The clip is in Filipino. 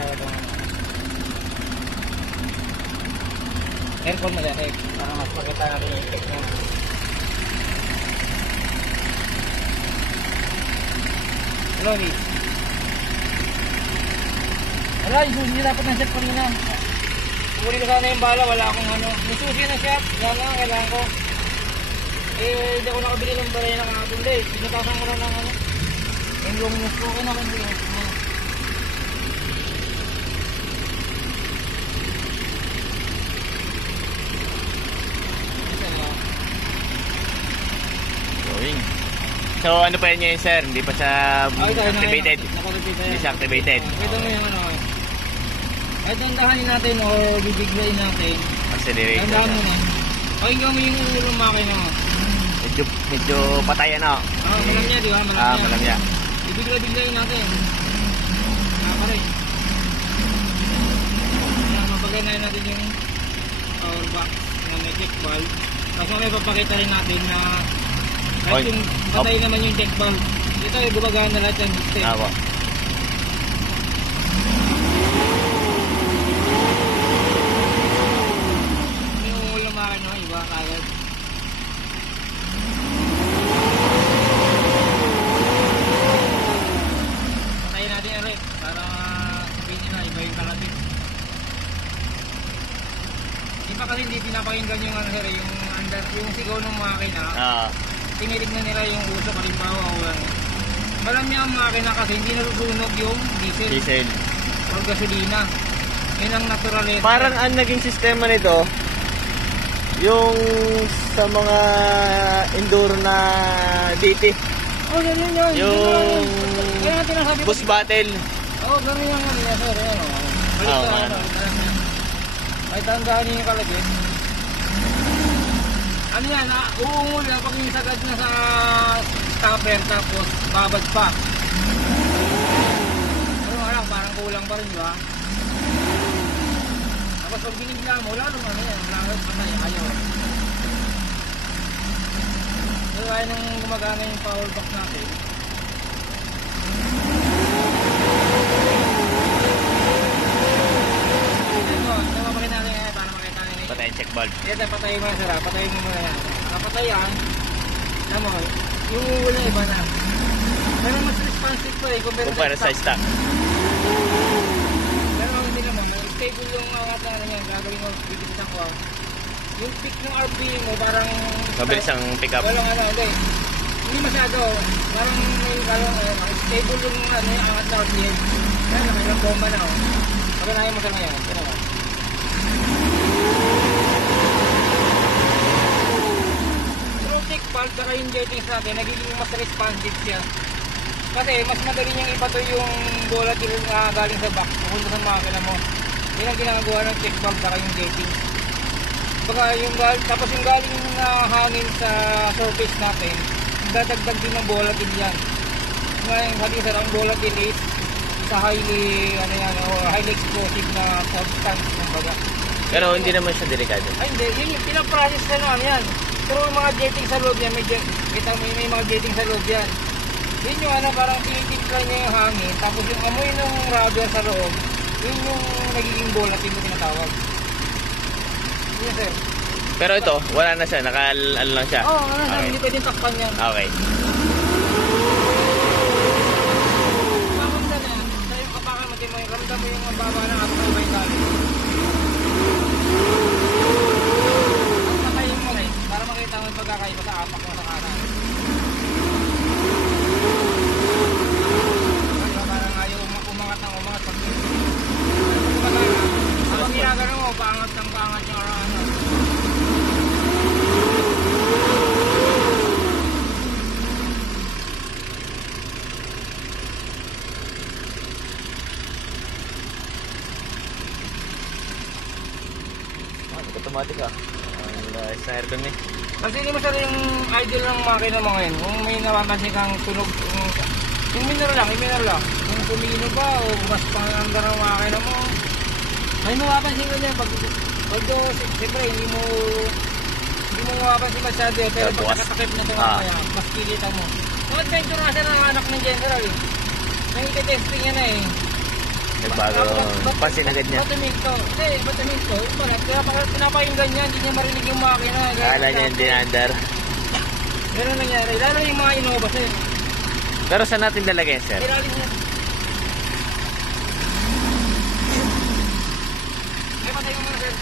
Kaya itong aircon mo dyan, para mas magkita natin yung effect mo. Hello, Lee. Wala, yung susi dapat ng shop kanina. Puli ko sana yung bala, wala akong ano. Yung susi ng shop, yan lang, kailangan ko. Hindi ako nakabili ng balay ng ating day. Pinatasan ko na ng ano. Yung luminous ko, okay na kung luminous mo. Going. So ano pa yun yun, sir? Hindi pa siya activated? Hindi siya activated. Ito mo yung ano. Ito yung dahanin natin o bibiglayin natin. Accelerator. Ang dami na. Pakinggan mo yung ulong makina mo. Medyo patay ano? Malam niya, di ba? Malam niya. Ibigla-biglayin natin. Naka rin. Mapaganayin natin yung power box na may check valve. Tapos may papakita rin natin na kahit yung patay naman yung check valve. Ito ay gumagana na lahat yung system. Apo. Yung ulong makina, iba kagad. Kasi hindi pinapakinggan yung ano yung under yung sigaw ng makina. Tinitignan nila yung usok halimbawa o ano. Marami ang makina kasi hindi nasusunog yung diesel. O gasolina. Yun ang natural. Parang ang naging sistema nito yung sa mga enduro na DT. Oh, ganyan yun. Yung bus battle. Oh, ganyan yung ano sir. Ano. Ay tandaan niyo kalagay. Ano yan, uungol na pag nisagad na sa stopper tapos babad pa. Ano nga parang kulang pa rin, di ba? Tapos pag binigla mo, lalo ano yan, lalo patay, ayaw. So kaya nang gumagana yung power box natin. Patayin check valve. Ito, patayin mo na sila. Patayin mo muna yan. Napatayan. Alam mo, yung wala iba na. Pero mas responsive pa eh. Kumpara sa stock. Pero hindi naman. Stable yung angat na yan. Gagawin mo, bibilisan ko. Yung peak ng RPM mo, parang mabilis ang pick up. Walang ano, hindi. Hindi masyado. Parang may stable yung ano, yung angat na RPM. Kaya may ilang bomba na. Pagkanayan mo sa ngayon. Ito naman. Valve saka yung jetings natin, nagiging mas responsive siya. Kasi mas madali niyang ipato yung volatile na galing sa box pupunta sa makina mo. Yun ang ginagawa ng check valve saka yung jetings. Baka yung tapos yung galing na hangin sa surface natin, dadagdag din ng volatile yan. Ngayon sabi ko sir, ang volatile is sa highly explosive na substance kumbaga. Pero hindi naman siya delikado. Ay hindi, yun yung pinaprocess na naman yan. Pero yung mga jetting sa loob yan, may mga jetting sa loob yan. Yun yung ano, parang tinitimpla niya yung hangin, tapos yung amoy ng rubber sa loob, yun yung nagiging volatile na tinatawag. Yun sir. Pero ito, wala na siya, naka-ano lang siya? Oo, wala na, hindi pwedeng takpan yan. Okay. Pakamda na yan, sa yung kapakan mo, ramdam mo yung mababa ng ato na may tali. Para makita mo yung pagkakaiba sa apak mo sa kanan. Parang ayaw umangat ng umangat pag habang ginagano mo, paangat ng paangat yung araw-ano. Automatic sa aircon eh. Kasi hindi mo yung idle ng makina mo ngayon. Kung may napapansin kang tunog, yung minor lang. Kung kumino ba o mas pangandar ng makina mo, may mapapansin ko niya. Although, siyempre, hindi mo mapapansin masyado. Pero pag nakatakip na ito kaya, mas kilita mo. Yung adventure nga siya ng anak ng general eh. Nang iti-testing niya na eh. Nagbago. Pansin agad niya. Bataminto. Bataminto. Kaya pinapakinggan niya, hindi niya marinig yung makina. Akala niya hindi under. Ganun nangyari. Lalo yung mga Innova, sir. Pero saan natin lalagay, sir? Ilalim niya. Ay, patay mo muna, sir.